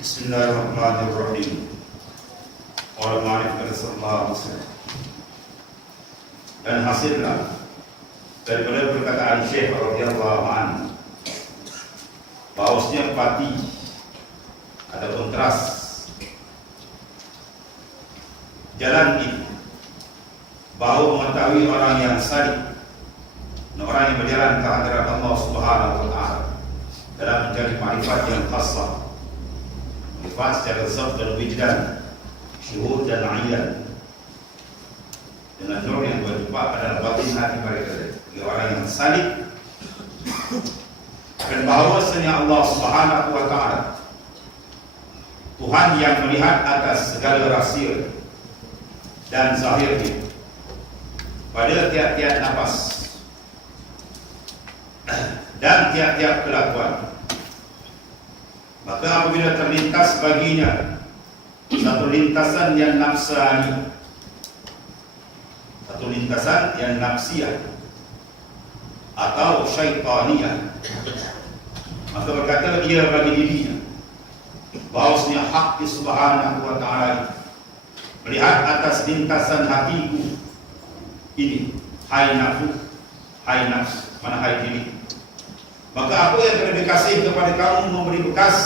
Bismillahirrahmanirrahim. Qala ma'rif sallallahu alaihi wasallam. Dan hasillah daripada perkataan Syekh radhiyallahu anhu bahwasanya pati ataupun teras jalan itu bahawa mengetahui orang yang sadiq, orang yang berjalan ke hadirat Allah Subhanahu wa taala dalam mencari makrifat yang khasah, makrifat secara zat dan wujdan, syuhud dan ayan, dengan nur yang berjumpa pada batin hati mereka. Bagi orang yang sadiq dan bahawasanya Allah Subhanahu wa taala Tuhan yang melihat atas segala rahsia dan zahirnya pada tiap-tiap nafas dan tiap-tiap kelakuan. Maka apabila terlintas baginya satu lintasan yang nafsani, satu lintasan yang nafsiyah atau syaitaniyah, maka berkata dia bagi dirinya bahwasanya hak Subhanahu wa taala melihat atas lintasan hatiku ini, hai nafs, mana hai diri. Maka apa yang terlebih kasih kepada kamu memberi bekas,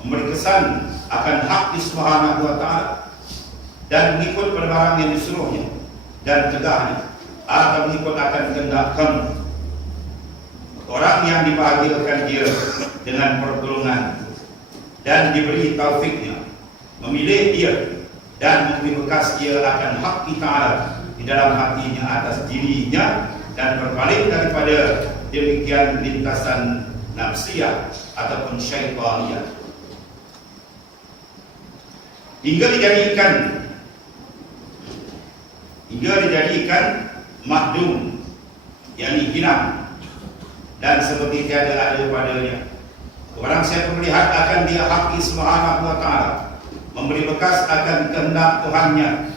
memberi kesan akan hak Subhanahu wa taala dan mengikut pada barang yang disuruhnya dan cegahnya, atau mengikut akan kehendak kamu. Orang yang dibahagiakan dia dengan pertolongan dan diberi taufiknya, memilih dia dan memberi bekas dia akan hak Ta'ala di dalam hatinya atas dirinya dan berpaling daripada demikian lintasan nafsiyah ataupun syaitaniyah, hingga dijadikan mahdum, yakni hilang dan seperti tiada ada padanya. Barang siapa melihat akan dia hak Subhanahu wa taala, memberi bekas akan kehendak Tuhannya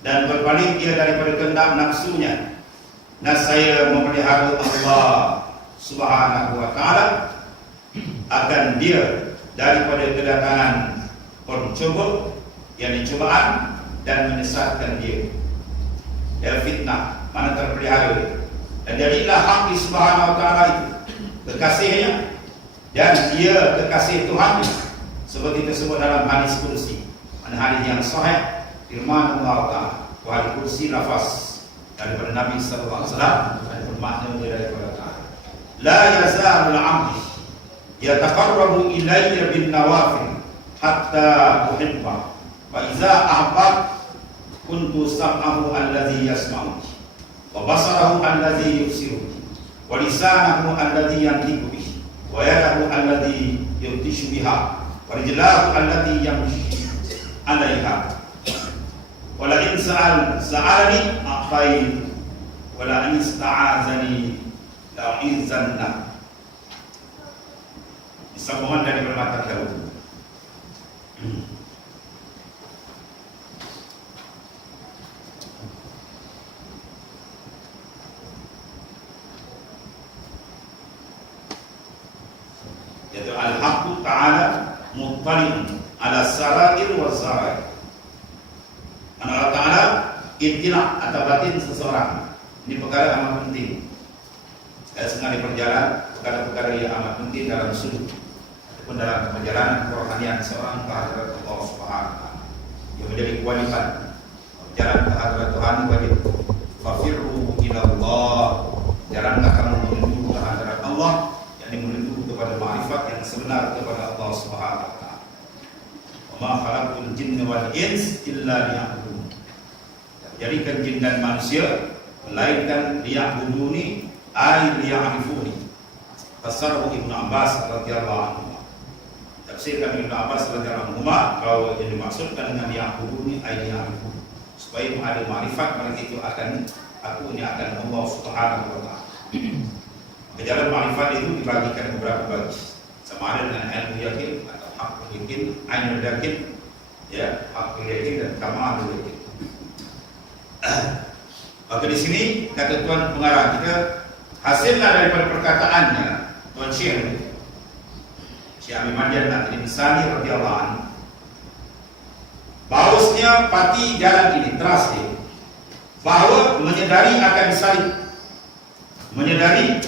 dan berpaling dia daripada kehendak nafsunya, nasaya memelihara Allah Subhanahu wa taala akan dia daripada kedatangan pencoba, yang cobaan dan menyesatkan dia dari fitnah, mana terpelihara. Dan jadilah hak Subhanahu wa taala itu kekasihnya dan dia kekasih Tuhan, seperti tersebut dalam hadis kursi, hadis yang sahih, firman Allah Ta'ala, hadis kursi lafaz daripada Nabi sallallahu alaihi wasallam, bermakna daripada Ta'ala, la yazalul 'abdi yataqarrabu ilayya bin nawafil hatta uhibba wa idza ahbab kuntu sam'ahu alladhi yasma'u wa basarahu alladhi yubsiru wa lisanahu alladhi yantiqu bihi wa yadahu alladhi yubtishu biha wa rijlahu alladhi yamshi 'alayha wa la in sa'alani a'taytu wa la in ista'azani la'izanna. Disambungan dari permata dahulu. Yaitu al-haqqu ta'ala muttali'un ala sarair wa zarair. Allah Ta'ala itila atau batin seseorang. Ini perkara amat penting. Saya sengaja berjalan perkara-perkara yang amat penting dalam sudut ataupun dalam perjalanan kerohanian seorang ke hadirat Allah Subhanahu wa taala. Yang menjadi kewajiban berjalan ke hadirat Tuhan wajib. Fafirru ila Allah. Jalanlah kamu menuju ke hadirat Allah, yang menuju kepada makrifat yang sebenar kepada Allah Subhanahu wa taala. Wa ma khalaqul jinna wal ins illa liya'budun. Jadikan jin dan manusia melainkan liya'buduni ay liya'rifuni. Fasarahu Ibnu Abbas radhiyallahu anhu. Tafsirkan Ibnu Abbas radhiyallahu anhu bahwa yang dimaksudkan dengan liya'buduni ay liya'rifuni, supaya ada makrifat mereka itu akan aku ini akan Allah Subhanahu wa taala. Jalan makrifat itu dibagikan beberapa bagi, sama ada dengan ilmu yakin atau hakul yakin, ainul yakin, ya, hakul yakin dan kamalul yakin. Maka di sini kata tuan pengarah kita, hasilnya daripada perkataannya Tuan Syekh Syekh Abi Madian Al-Insani radhiyallahu anhu, bahawasnya pati jalan ini teras dia, bahawa menyedari akan disalib, menyedari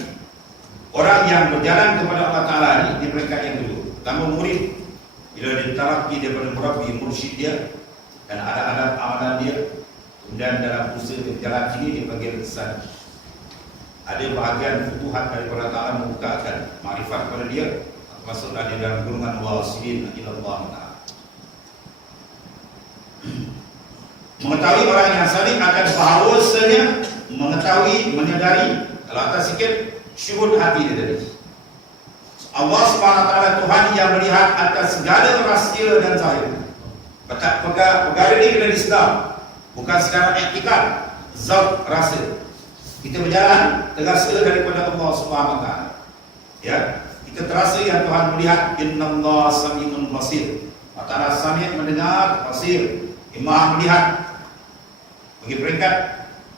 orang yang berjalan kepada Allah Ta'ala ini di peringkat yang kedua. Pertama murid, bila dia taraki daripada murabbi mursyid dia dan ada adab amalan dia, kemudian dalam usaha jalan ini dia panggil kesan. Ada bahagian futuhat daripada Allah Ta'ala membukakan makrifat kepada dia, masuklah dia dalam golongan wasilin ila Allah Ta'ala. Mengetahui orang yang salib akan bahawasanya mengetahui, menyadari, kalau atas sikit syuhud hati dia tadi. Allah SWT Tuhan yang melihat atas segala rahsia dan zahir. Perkara ini kena disedar, bukan secara etikad, zat rasa. Kita berjalan terasa daripada Allah SWT. Ya, kita terasa yang Tuhan melihat. Innallaha sami'un basir. Allah Ta'ala sami' mendengar, basir Maha melihat. Bagi peringkat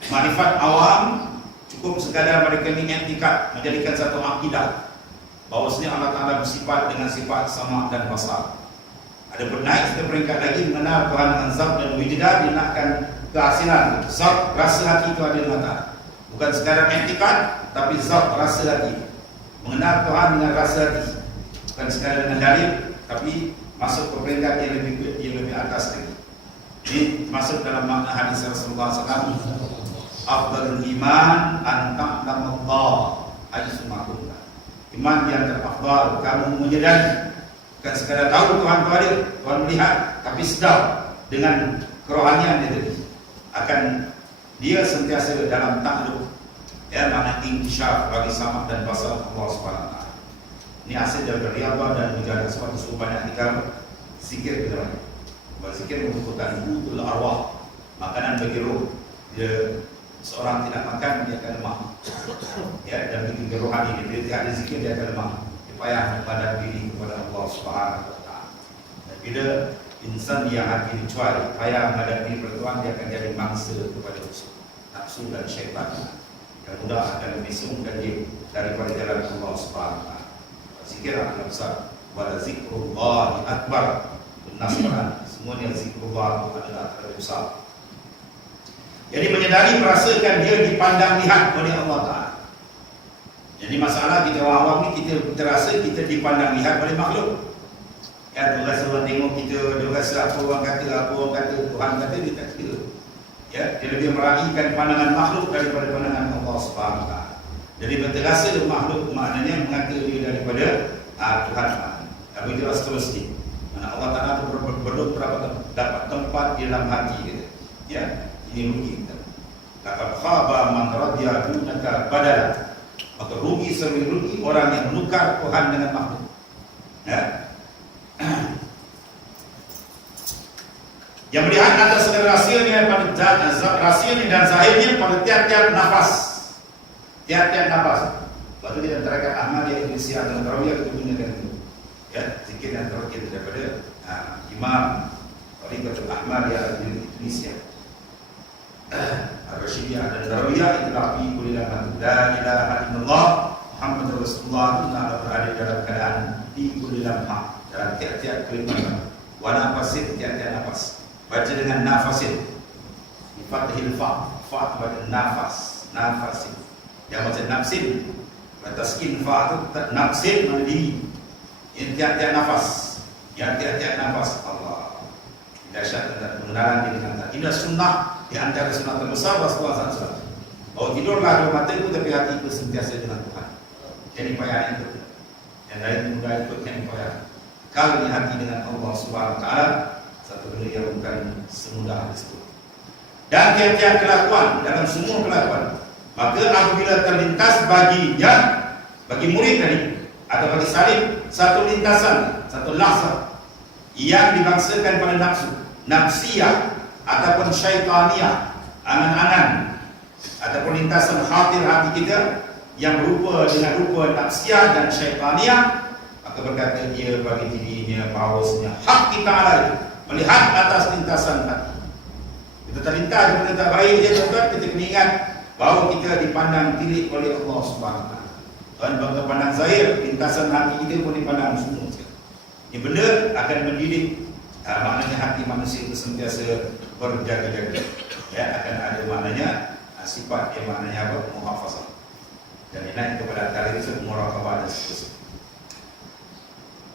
makrifat awam, cukup sekadar mereka ini etikad menjadikan satu akidah bahawasanya Allah Ta'ala bersifat dengan sifat sama dan basar. Ada bernaik satu peringkat lagi mengenal Tuhan dengan zat dan wujudar, dinakkan kehasilan zat rasa hati itu ada di mata. Bukan sekadar etikad, tapi zat rasa hati. Mengenal Tuhan dengan rasa hati, bukan sekadar dengan dalil, tapi masuk ke peringkat yang lebih atas lagi. Ini masuk dalam makna hadis Rasulullah SAW. Afdalul iman an ta'lamallah aysuma kunta. Iman yang terafdal, kamu menyadari, bukan sekadar tahu Tuhan itu ada, Tuhan melihat, tapi sedar dengan kerohanian dia tadi. Akan dia sentiasa dalam takluk, ya, makna intisyaf bagi sama dan basar Allah SWT. Ini hasil daripada riyadhah dan menjaga suatu banyak tikar zikir kita banyak. Berzikir membutuhkan butul arwah, makanan bagi roh. Bila seorang tidak makan, dia akan lemah. Ya, dan begitu rohani, bila tidak ada zikir, dia akan lemah. Dia payah menghadap diri kepada Allah Subhanahu Wa Taala. Dan bila insan yang hati dicuai, payah menghadap diri kepada Tuhan, dia akan jadi mangsa kepada nafsu dan syaitan. Yang mudah akan membisungkan dia daripada jalan Allah Subhanahu Wa Taala. Zikir adalah besar. Wala zikrullahi akbar. Nasrani, semuanya zikrullah adalah terlalu besar. Jadi menyadari, merasakan dia dipandang lihat oleh Allah Ta'ala. Jadi masalah kita awam ni, kita terasa kita dipandang lihat oleh makhluk. Ya, dia rasa orang tengok kita, dia rasa apa orang kata, Tuhan kata, dia tak kira. Ya, dia lebih meraihkan pandangan makhluk daripada pandangan Allah Subhanahu Wa Taala. Jadi berterasa makhluk maknanya mengata dia daripada Tuhan. Tapi dia rasa seterusnya. Allah Ta'ala itu belum dapat tempat di dalam hati kita. Ya, ini rugi kita. Laqad khaba man radiya dunaka badala. Maka rugi sering rugi orang yang menukar Tuhan dengan makhluk. Ya. Yang melihat atas segala rahsianya pada rahsianya dan zahirnya pada tiap-tiap nafas. Tiap-tiap nafas. Waktu kita terangkan Ahmad yang Indonesia dan Tarawiyah itu gunakan itu. Ya, zikir yang terakhir daripada Imam Tariqatul Ahmadiyah di Indonesia, Ar-Rasyidiyah dan Darawiyah. Itulah fi kulli lamhat la ilaha illallah Muhammadur Rasulullah. Kita berada dalam keadaan fi kulli lamhat, dalam tiap-tiap kalimat. Wa nafasin, tiap-tiap nafas. Baca dengan nafasin, bi fathil fa, fa pada nafas, nafasin. Yang baca nafsin, taskin fa itu nafsin mandiri. Yang tiap-tiap nafas, yang tiap-tiap nafas Allah. Dahsyat dan pengenalan dengan tak. Ini sunnah di antara sunnah terbesar Rasulullah SAW. Oh, tidurlah dua mata itu, tapi hati itu sentiasa dengan Tuhan. Jadi payah itu. Yang lain mudah ikut yang payah. Kalau hati dengan Allah Subhanahu Wa Taala, satu benda yang bukan semudah itu. Dan tiap-tiap kelakuan, dalam semua kelakuan, maka apabila terlintas baginya, bagi murid tadi atau bagi salib, satu lintasan, satu lahzah yang dibangsakan pada nafsu, nafsiyah ataupun syaitaniah, angan-angan ataupun lintasan khatir hati kita yang berupa dengan rupa nafsiyah dan syaitaniah, maka berkata dia bagi dirinya bahawasanya hak kita ada itu melihat atas lintasan hati. Kita terlintas, kita tak baik dia tuan, kita kena ingat bahawa kita dipandang tilik oleh Allah Subhanahu Wa Taala. Dan bagi pandang zahir, lintasan hati kita pun dipandang semua. Ini benda akan mendidik maknanya hati manusia itu sentiasa berjaga-jaga. Ya, akan ada maknanya sifat yang maknanya apa? Muhafazah. Dan ini kepada tarikh muraqabah dan seterusnya.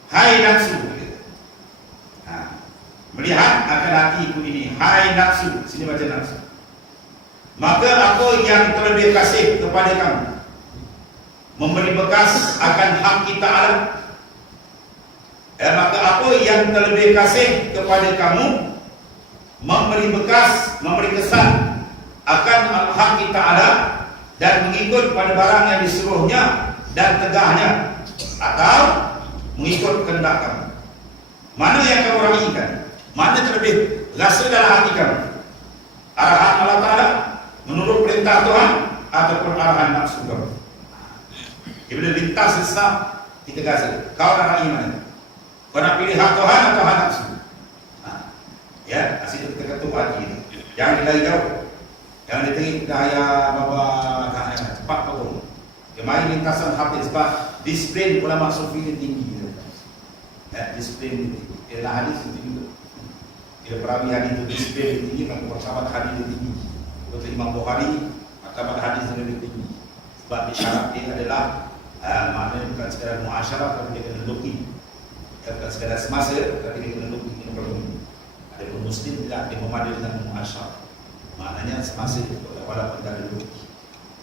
Hai nafsu, melihat akan hatiku ini. Hai nafsu, sini baca nafsu. Maka apa yang terlebih kasih kepada kamu, memberi bekas akan hak kita alam. Maka apa yang terlebih kasih kepada kamu, memberi bekas, memberi kesan akan hak kita alam dan mengikut pada barang yang disuruhnya dan tegahnya, atau mengikut kehendak kamu. Mana yang kamu raihkan? Mana terlebih rasa dalam hati kamu? Arahan Allah Ta'ala menurut perintah Tuhan ataupun arahan nafsu kamu? Bila lintas sesat, kita kasih. Kau nak raih mana? Kau nak pilih hak Tuhan atau hak nafsu? Ya, asyik kita ketuk hati itu. Jangan dilari jauh. Jangan diterik daya baba cepat potong. Kemarin lintasan hati sebab disiplin ulama sufi ini tinggi. Ya, disiplin ini. Ialah hadis itu juga. Bila perawi hadis itu disiplin tinggi, maka martabat hadis itu tinggi. Betul Imam Bukhari, martabat hadis itu lebih tinggi. Sebab isyarat dia adalah maknanya bukan sekadar muasyarah, tapi dia kena luki. Bukan sekadar semasa, tapi dia kena luki. Ada pun Muslim tidak dia memadai dengan muasyarah. Maknanya semasa itu walaupun tak ada luki.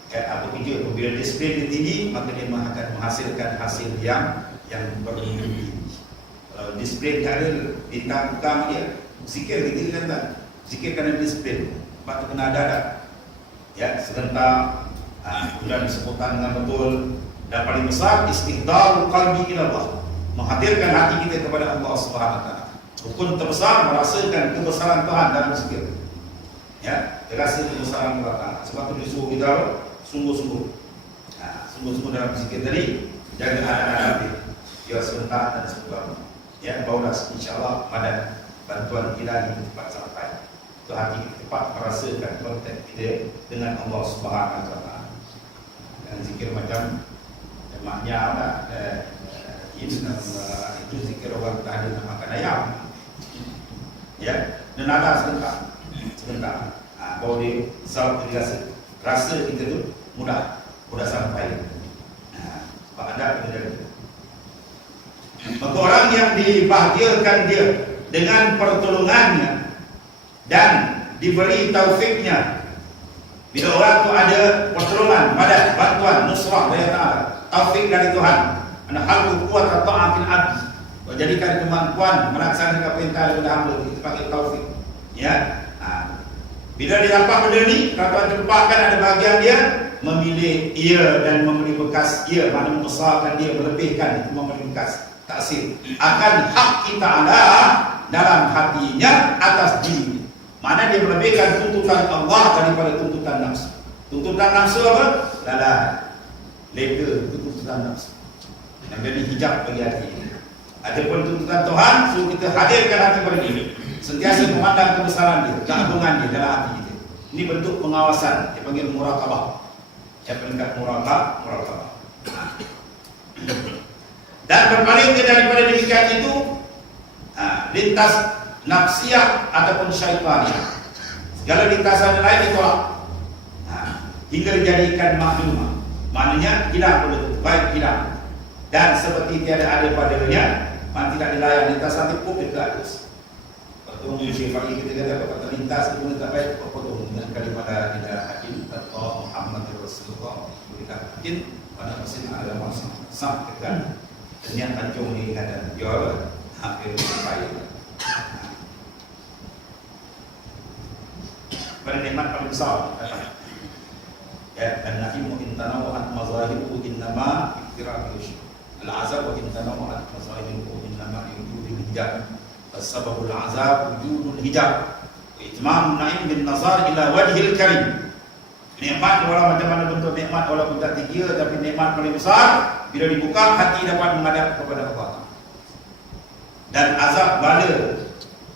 Apa kerja? Bila disiplin tinggi, maka dia akan menghasilkan hasil yang berlebihan. Kalau disiplin tak ada, bintang-bintang dia zikir kita kan tak? Zikir kena disiplin. Sebab tu kena ada. Ya, serentak, kemudian disebutkan dengan betul. Dan paling besar, istihdar qalbi ila Allah, menghadirkan hati kita kepada Allah Subhanahu Wa Taala. Rukun terbesar merasakan kebesaran Tuhan dalam zikir. Ya, terasa kebesaran Allah. Sebab tu disuruh kita sungguh-sungguh. Sungguh-sungguh dalam zikir tadi, jaga hati. Ya, serentak dan sebagainya. Ya, barulah insya-Allah pada bantuan ilahi cepat sampai. Itu hati kita cepat merasakan kontak kita dengan Allah Subhanahu Wa Taala. Dan zikir macam maknya apa? Itu zikir orang tak ada makan ayam. Ya, dan ada sebentar. Baru dia selalu rasa kita tu mudah sampai. Sebab ada benda. Maka orang yang dibahagiakan dia dengan pertolongannya dan diberi taufiknya. Bila orang tu ada pertolongan, madad, bantuan, nusrah dari Ta'ala, taufik dari Tuhan, ana halqu quwwata ta'atil abdi, menjadikan kemampuan melaksanakan perintah daripada hamba, itu panggil taufik. Ya. Bila dia dapat benda ni, Tuhan tempatkan ada bahagian dia, memilih ia dan memberi bekas ia, maknanya membesarkan dia, melebihkan, itu memberi bekas. Taksir akan hak kita ada dalam hatinya atas diri. Mana dia melebihkan tuntutan Allah daripada tuntutan nafsu. Tuntutan nafsu apa? Lalai, lega, itu tuntutan nafsu yang jadi hijab bagi hati. Adapun tuntutan Tuhan, suruh kita hadirkan hati pada diri, sentiasa memandang kebesaran dia, keagungan dia dalam hati kita. Ini bentuk pengawasan, dia panggil muraqabah. Yang peningkat muraqabah. Dan berpaling daripada demikian itu lintas nafsiyah ataupun syaitaniyah. Segala lintasan lain ditolak hingga dijadikan maknumah. Maknanya hilang betul, baik hilang. Dan seperti tiada ada padanya, tidak dilayan lintasan itu pun tidak ada. Betul syaitan kita kata lintas itu tak baik, potong dengan kalimat la ilaha illallah Muhammadur Rasulullah. Kita mungkin pada mesin ada masa sampai niat pancung ni kata jual hampir sampai. Pada nikmat paling besar ya, dan na'imu intanahu an mazahibu innama iktirafil syukur. Al-azab wa intanahu an mazahibu innama yujudul hijab. As-sababul azab wujudul hijab. Itmam na'im bin nazar ila wajhil karim. Nikmat walau macam mana bentuk nikmat, walaupun tak tinggi, tapi nikmat paling besar bila dibuka hati dapat menghadap kepada Allah. Dan azab bala,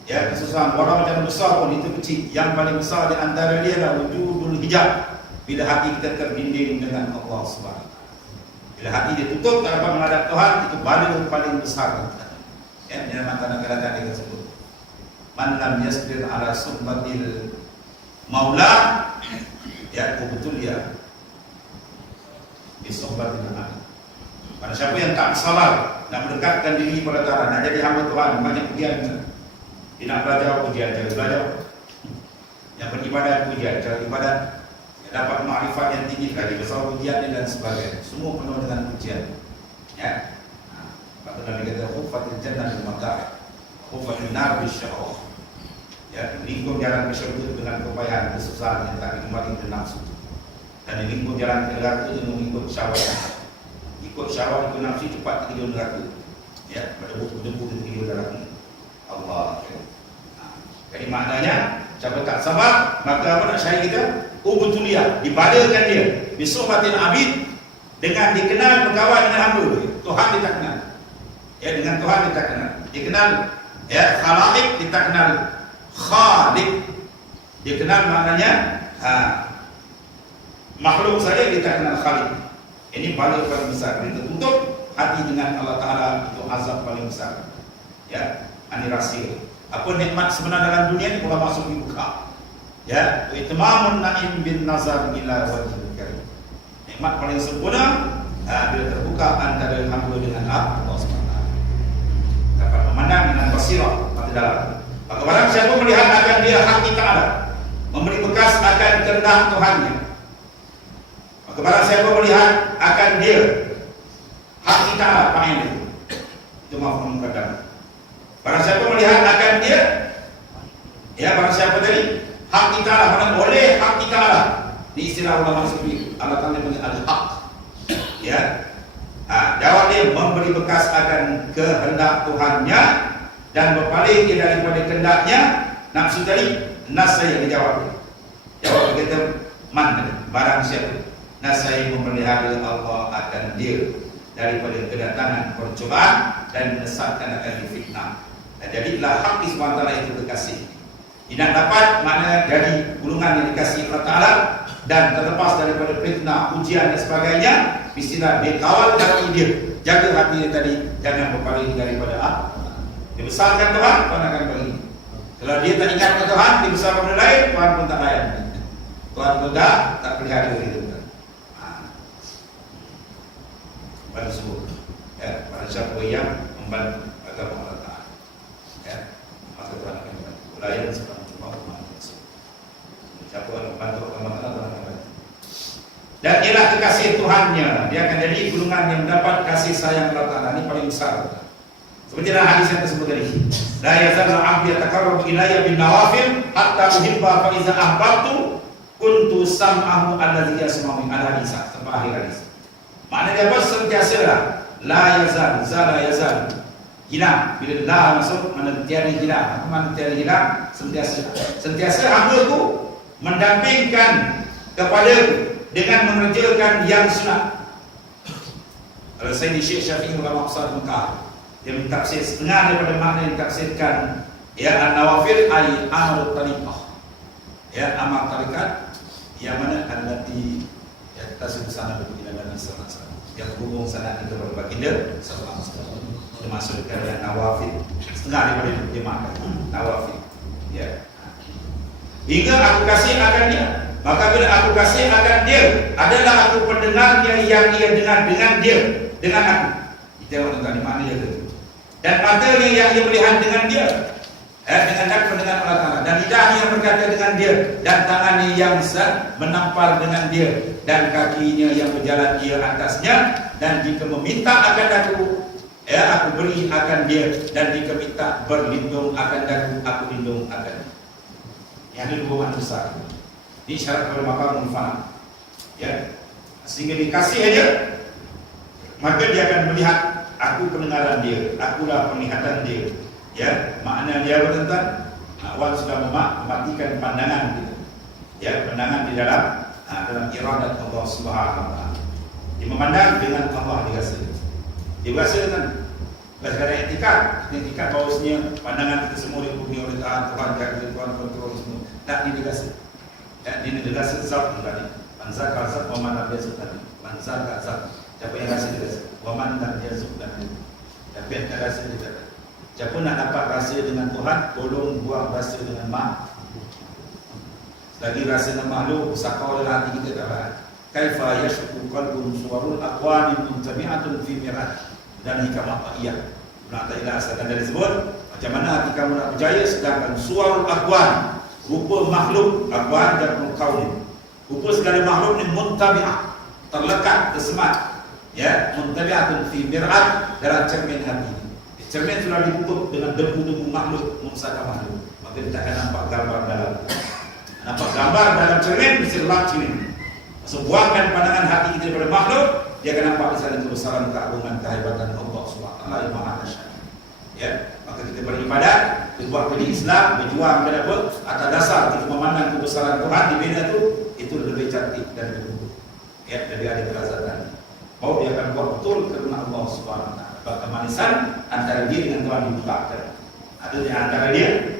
ya, kesusahan walau macam besar pun itu kecil. Yang paling besar di antara dia adalah wujudul hijab, bila hati kita terbimbing dengan Allah Subhanahu. Bila hati dia tutup tak dapat menghadap Tuhan, itu bala paling besar. Ya, di dalam negara tadi tersebut. Man lam yasbir ala suhbatil maula, ya betul ya. Di suhbatil maula. Pada siapa yang tak sabar nak mendekatkan diri kepada Ta'ala, nak jadi hamba Tuhan, banyak ujian. Dia nak belajar ujian, cara belajar. Yang beribadat ujian, cara ibadat. Yang dapat makrifat yang tinggi lagi, besar ujian dan sebagainya. Semua penuh dengan ujian. Ya. Maka Nabi kata khuffatil jannah bil makar, khuffatil nar bis syahwah. Ya, lingkup jalan ke syurga dengan kepayahan, kesusahan yang tak kembali ke nafsu. Dan lingkup jalan ke neraka itu dengan mengikut syahwat. Ikut syahwat, ikut nafsu cepat tergiur neraka. Ya, pada buku-buku tergiur neraka. Allah. Jadi maknanya, siapa tak sabar, maka apa nak syahid kita? Ubutuliyah, dibadakan dia bisuhbatil abid, dengan dikenal berkawan dengan hamba. Tuhan dia tak kenal. Ya, dengan Tuhan dia tak kenal. Dia kenal ya khalaik, dia tak kenal khalik. Dia kenal maknanya makhluk saja, dia tak kenal khalik. Ini bala paling besar. Dia tertutup hati dengan Allah Ta'ala, itu azab paling besar. Ya, ini rahsia. Apa nikmat sebenar dalam dunia ini kalau masuk dibuka. Ya, itmamun na'im bin nazar ila wajhil karim. Nikmat paling sempurna bila terbuka antara hamba dengan Allah SWT. Dapat memandang dengan basirah mata dalam. Maka barang siapa melihat akan dia hak Ta'ala, memberi bekas akan kehendak Tuhannya. Maka barang siapa melihat akan dia hak Ta'ala, panggil itu mafhum muqaddam. Barang siapa melihat akan dia, ya barang siapa tadi hak Ta'ala, mana boleh hak Ta'ala. Di istilah ulama sufi, Allah Ta'ala panggil al-haq. Ya, jawab dia memberi bekas akan kehendak Tuhannya dan berpaling dia daripada kehendaknya. Nafsu tadi, nas saya dijawab. Jawab kita man, barang siapa nas saya memelihara Allah akan dia daripada kedatangan percobaan dan menyesatkan akan fitnah. Dan jadilah hak SWT itu terkasih. Tidak dapat mana dari gulungan yang dikasih Allah Ta'ala dan terlepas daripada fitnah, ujian dan sebagainya. Bismillah, dia kawal hati dia, jaga hati dia tadi, jangan berpaling daripada Allah. Dia besarkan Tuhan, Tuhan akan bagi. Kalau dia tak ingat ke Tuhan, dia besar benda lain, Tuhan pun tak layan. Tuhan pun tak pelihara diri Tuhan. Pada semua, ya, pada siapa yang membantu agama Allah Ta'ala, ya, maka Tuhan akan membantu. Layan sebab siapa yang membantu agama Allah, Tuhan akan membantu. Dan ialah kekasih Tuhannya, dia akan jadi golongan yang mendapat kasih sayang Allah Ta'ala. Ini paling besar. Seperti dalam hadis yang tersebut tadi, la yazalu 'abdi yataqarrabu ilayya bin nawafil hatta uhibba fa iza ahbabtu kuntu sam'ahu alladhi yasma'u ala hadis sampai akhir hadis. Maknanya apa? Sentiasa la yazal, zala yazal, hilang. Bila la masuk, mana tiada hilang. Apa mana tiada hilang? Sentiasa hamba ku mendampingkan kepada dengan mengerjakan yang sunat. Kalau saya di Syekh Syafi'i ulama besar Mekah, dia mentafsir setengah daripada makna yang ditafsirkan, ya an-nawafil ay amal tariqah. Ya, amal tarikat yang mana allati ya tasawuf sana ila Nabi sallallahu alaihi wasallam. Yang hubung sanad itu kepada baginda sallallahu alaihi wasallam. Termasuk kalian nawafil. Setengah daripada dia makna nawafil. Ya. Hingga aku kasih akan dia. Maka bila aku kasih akan dia, adalah aku pendengarnya yang ia dengar dengan dia, dengan aku. Kita orang tadi mana dia tu. Dan matanya yang ia melihat dengan dia, dengan aku mendengar Allah Ta'ala. Dan lidahnya yang berkata dengan dia, dan tangannya yang menampar dengan dia, dan kakinya yang berjalan ia atasnya. Dan jika meminta akan aku, aku beri akan dia. Dan jika minta berlindung akan aku lindung akan dia. Yang ada dua makna besar. Ini syarat pada maqamul faham. Ya. Sehingga dikasih aja, maka dia akan melihat aku pendengaran dia, akulah penglihatan dia. Ya, makna dia apa tuan-tuan? Awal sudah mematikan pandangan kita. Ya, pandangan di dalam iradat Allah Subhanahu wa taala. Dia memandang dengan Allah dirasa. Dia berasa dengan kadang-kadang etika bahawasanya pandangan kita semua dipenuhi oleh Tuhan, jaga Tuhan kontrol semua. Tak dirasa. Dan ini adalah zat tadi. Manzal zat wa man lam yazuk tadi. Manzal zat. Siapa yang rasa dia rasa. Wa man lam yazuk tadi. Tapi yang tak rasa dia tak. Siapa nak dapat rasa dengan Tuhan, tolong buang rasa dengan mak. Lagi rasa dengan makhluk, sakau dalam hati kita tak ada. Kaifa yashku qalbun suwarul aqwami muntabi'atun fi mirat. Dan hikmah Pak Allah Ta'ala asalkan dari sebut, macam mana hati kamu nak percaya sedangkan suwarul aqwan, rupa makhluk, aqwan dan qaul. Rupa segala makhluk ni muntabi'ah, terlekat, tersemat, ya, muntabi'atun fi mirat, dalam cermin hati. Cermin sudah ditutup dengan debu-debu makhluk, muksada makhluk. Maka kita akan nampak gambar dalam. Nampak gambar dalam cermin, mesti gelap cermin. Buangkan pandangan hati kita daripada makhluk, dia akan nampak di sana kebesaran, keagungan, kehebatan Allah SWT yang Maha Dahsyat. Ya, maka kita beribadat, kita buat kerja Islam, berjuang dan apa, atas dasar kita memandang kebesaran Tuhan di bina itu lebih cantik dan lebih buruk. Ya, lebih ada kelazatan. Mau dia akan buat betul kerana Allah SWT. Kemanisan antara dia dengan Tuhan dibukakan. Ada di antara dia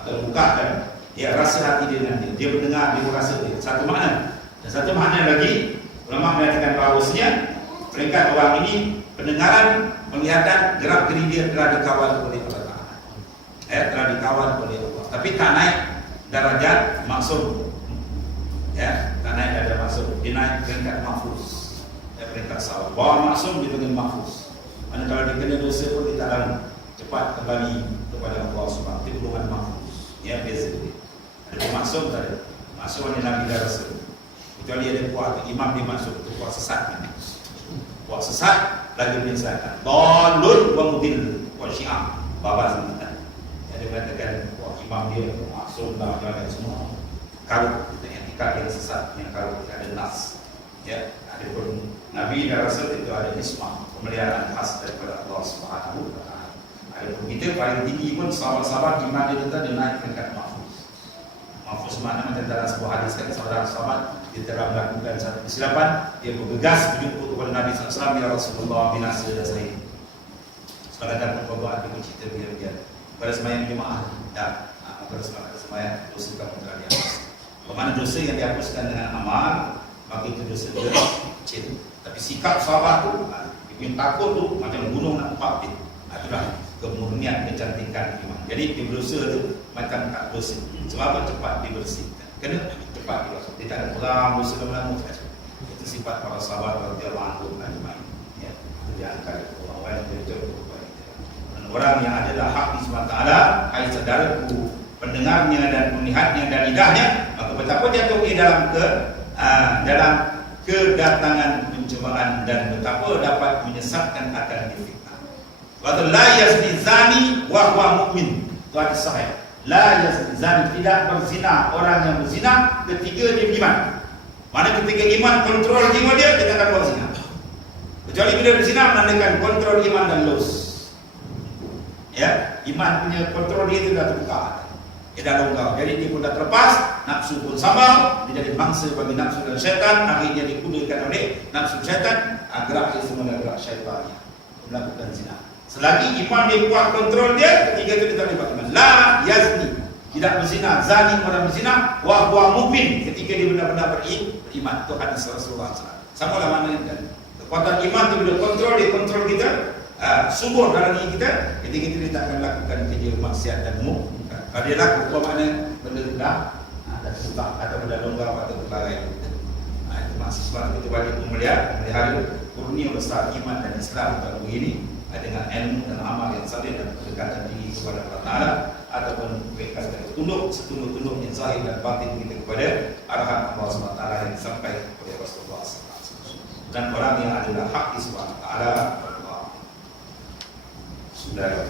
atau bukakan. Dia rasa hati dia dengan dia. Dia mendengar, dia merasa dia. Satu makna. Dan satu makna lagi, ulama menyatakan bahawasanya peringkat orang ini pendengaran, penglihatan, gerak geri dia telah dikawal oleh Allah Ta'ala. Telah dikawal oleh Allah. Tapi tak naik darajat maksud. Ya, tak naik darajat maksud. Dia naik peringkat mahfuz. Peringkat sawah. Bahawa maksud dia panggil mahfuz. Mana kalau dia kena dosa pun dia tak lama cepat kembali kepada Allah SWT. Itu golongan mahfuz. Ya, beza dia. Ada bermaksud tak ada. Maksud ni Nabi dah rasa. Kecuali ada kuat imam dia masuk itu kuat sesat. Kuat sesat lagi menyesatkan. Dalul wa mudil wa syiah. Baba sebenarnya. Dia mengatakan kuat imam dia maksud dah jalan semua. Kalau kita yang yang sesat, yang kalau ada nas. Ya, ada pun Nabi dah rasa itu ada ismah, pemeliharaan khas daripada Allah Subhanahu wa Ta'ala. Ada pun kita paling tinggi pun sahabat-sahabat iman dia tetap dia naik peringkat mahfuz. Mahfuz makna macam dalam sebuah hadis kan sahabat-sahabat dia telah melakukan satu kesilapan, dia bergegas menjemput kepada Nabi SAW, ya Rasulullah binasa dah saya. Sekadar perbuatan dia cerita dia pada sembahyang jemaah dah pada sembahyang dosa kamu telah dihapus. Bagaimana dosa yang dihapuskan dengan amal, maka itu dosa dia kecil. Tapi sikap sahabat tu, dia takut tu macam gunung nak empat dia. Itulah kemurnian, kecantikan iman. Jadi dia berdosa tu macam tak bersih. Sebab apa? Cepat dibersihkan. Kena cepat dibersihkan. Dia tak ada perang, dosa lama-lama. Itu sifat para sahabat radhiyallahu anhum ajmain. Ya, itu di antara orang yang berjauh kepada kita. Dan orang yang adalah hak di SWT, hai saudaraku, pendengarnya dan melihatnya dan lidahnya, maka betapa jatuh dia dalam kedatangan pencobaan dan betapa dapat menyesatkan akan fitnah. Wa la yazni zani wa huwa mukmin. Itu hadis sahih. La yazni zani, tidak berzina orang yang berzina ketika dia beriman. Mana ketika iman kontrol jiwa dia akan buat zina. Kecuali bila berzina menandakan kontrol iman dan los. Ya, iman punya kontrol dia itu dah terbuka. Dia dah longgar. Jadi dia pun dah terlepas, nafsu pun sama, dia jadi mangsa bagi nafsu dan syaitan, akhirnya dikudakan oleh nafsu syaitan, gerak dia semua gerak syaitannya melakukan zina. Selagi iman dia kuat kontrol dia, ketika itu dia tak dapat iman. La yazni, tidak berzina. Zani orang berzina, wa huwa mukmin, ketika dia benar-benar beriman. Itu hadis Rasulullah SAW. Sama lah maknanya. Kekuatan iman itu bila kontrol dia, kontrol kita, subur dalam diri kita, ketika itu dia tak akan melakukan kerja maksiat dan munkar. Kalau dia laku, apa makna benda rendah dan susah atau benda longgar atau berbagai. Itu maksud sebab itu bagi memelihara kurnia besar iman dan Islam baru ini dengan ilmu dan amal yang saleh dan pendekatan diri kepada Allah Ta'ala, ataupun mereka tunduk setunduk-tunduknya zahir dan batin kita kepada arahan Allah SWT yang disampaikan oleh Rasulullah SAW. Dan orang yang adalah hak di SWT. Bismillahirrahmanirrahim.